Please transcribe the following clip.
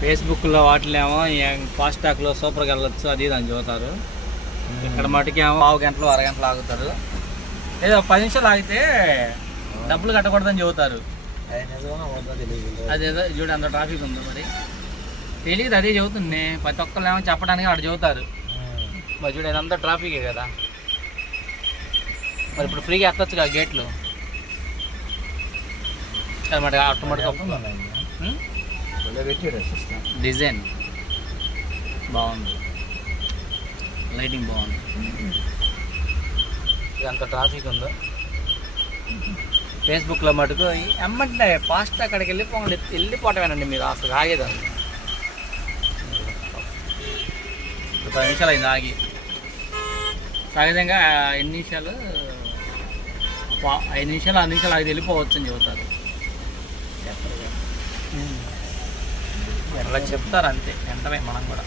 ఫేస్బుక్లో వాటిలేమో ఫాస్టాగ్లో సూపర్గా వెళ్ళొచ్చు అది అని చదువుతారు. ఇక్కడ మటుకేమో పావు గంటలు అరగంటలు ఆగుతారు. ఏదో 10 నిమిషాలు ఆగితే డబ్బులు కట్టకూడదని చెబుతారు. అదేదో చూడు అంత ట్రాఫిక్ ఉంది. మరి తెలియదు, అదే చెబుతుంది. ప్రతి ఒక్కళ్ళు ఏమో చెప్పడానికి అక్కడ చెబుతారు. మరి చూడు ఇదంతా ట్రాఫికే కదా. మరి ఇప్పుడు ఫ్రీగా ఎత్తచ్చు కదా గేట్లు. మరి ఆటోమేటిక్గా డిజైన్ బాగుంది, లైటింగ్ బాగుంది. ఇదంత ట్రాఫిక్ ఉందో. ఫేస్బుక్లో మటుకు ఎమ్మంటే ఫాస్ట్ అక్కడికి వెళ్ళిపోవటమేనండి. మీరు అసలు ఆగేదండి. 10 నిమిషాలు అయింది ఆగి. సహజంగా ఎన్ని నిమిషాలు 5 నిమిషాలు 6 నిమిషాలు ఆగి వెళ్ళిపోవచ్చు అని చెబుతారు. అలా చెప్తారు అంతే, వెంటనే మనం కూడా